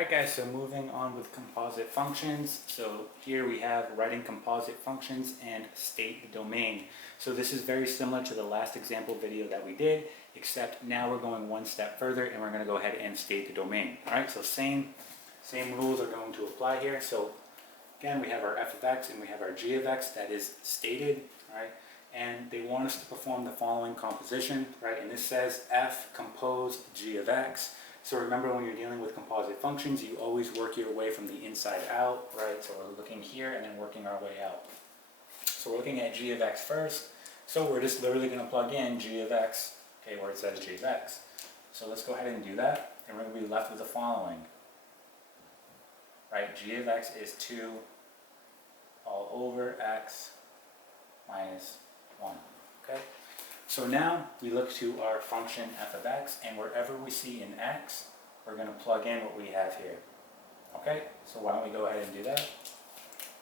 Alright guys, so moving on with composite functions. So here we have writing composite functions and state the domain. So this is very similar to the last example video that we did, except now we're going one step further and we're going to go ahead and state the domain. Alright, so same rules are going to apply here. So again, we have our f of x and we have our g of x that is stated, right? And they want us to perform the following composition, right? And this says f compose g of x. So remember, when you're dealing with composite functions, you always work your way from the inside out, right? So we're looking here and then working our way out. So we're looking at g of x first. So we're just literally going to plug in g of x, okay, where it says g of x. So let's go ahead and do that. And we're going to be left with the following, right? G of x is 2 all over x minus 1, okay? So now we look to our function f of x, and wherever we see an x, we're going to plug in what we have here. Okay, so why don't we go ahead and do that?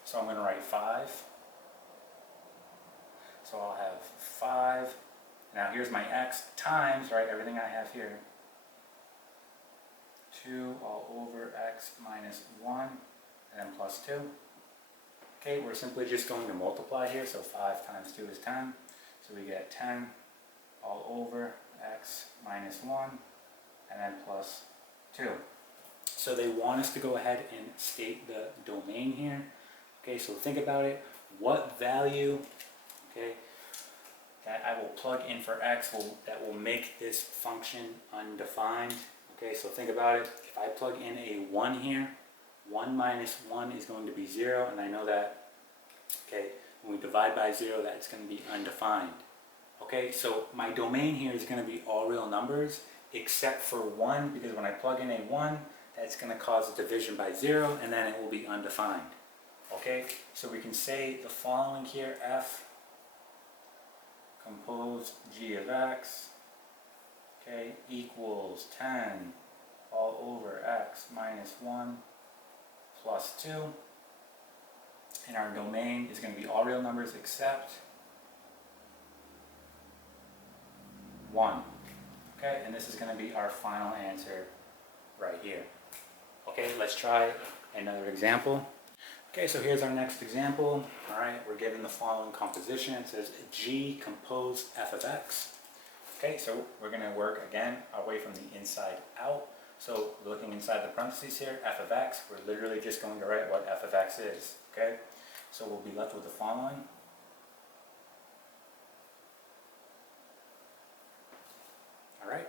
So I'm going to write 5. So I'll have 5. Now here's my x times, right, everything I have here. 2 all over x minus 1, and then plus 2. Okay, we're simply just going to multiply here, so 5 times 2 is 10. So we get 10 all over x minus 1 and then plus 2. So they want us to go ahead and state the domain here. Okay, so think about it. What value, okay, that I will plug in for x that will make this function undefined. Okay, so think about it. If I plug in a 1 here, 1 minus 1 is going to be 0, and I know that, okay, when we divide by 0, that's going to be undefined. Okay, so my domain here is going to be all real numbers except for 1, because when I plug in a 1, that's going to cause a division by 0, and then it will be undefined. Okay, so we can say the following here: f compose g of x, okay, equals 10 all over x minus 1 plus 2. And our domain is going to be all real numbers except 1. Okay, and this is going to be our final answer right here. Okay, let's try another example. Okay, so here's our next example. All right, we're given the following composition. It says g compose f of x. Okay, so we're going to work again our way from the inside out. So looking inside the parentheses here, f of x, we're literally just going to write what f of x is. Okay, so we'll be left with the following. Alright,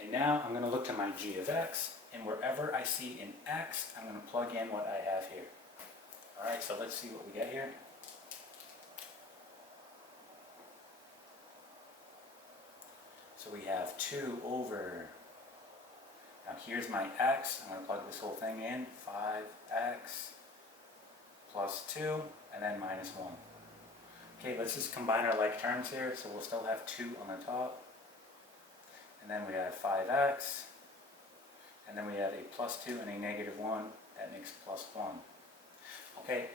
and now I'm going to look to my g of x, and wherever I see an x, I'm going to plug in what I have here. Alright, so let's see what we get here. So we have 2 over, now here's my x, I'm going to plug this whole thing in, 5x plus 2, and then minus 1. Okay, let's just combine our like terms here, so we'll still have 2 on the top. And then we have 5x, and then we have a plus 2 and a negative 1, that makes plus 1. Okay,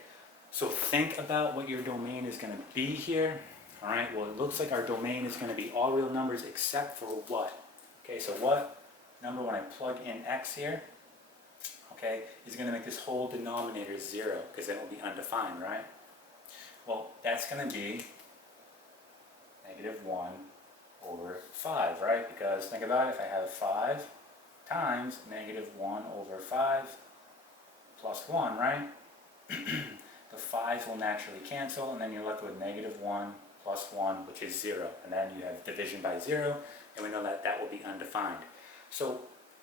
so think about what your domain is going to be here. Alright, well, it looks like our domain is going to be all real numbers except for what? Okay, so what number, when I plug in x here, okay, is going to make this whole denominator 0, because it will be undefined, right? Well, that's going to be negative 1 over 5, right? Because think about it, if I have 5 times negative 1 over 5 plus 1, right? The 5's will naturally cancel, and then you're left with negative 1 plus 1, which is 0. And then you have division by 0, and we know that that will be undefined. So,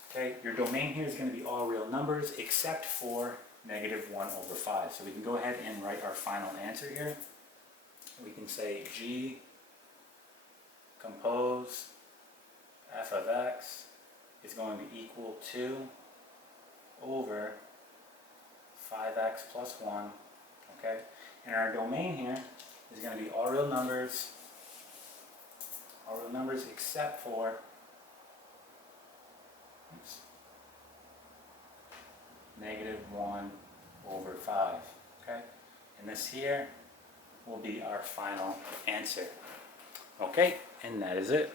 okay, your domain here is going to be all real numbers except for negative 1 over 5. So we can go ahead and write our final answer here. We can say g compose f of x is going to equal 2 over 5x plus 1, okay? And our domain here is going to be all real numbers except for negative 1 over 5, okay? And this here will be our final answer. Okay, and that is it.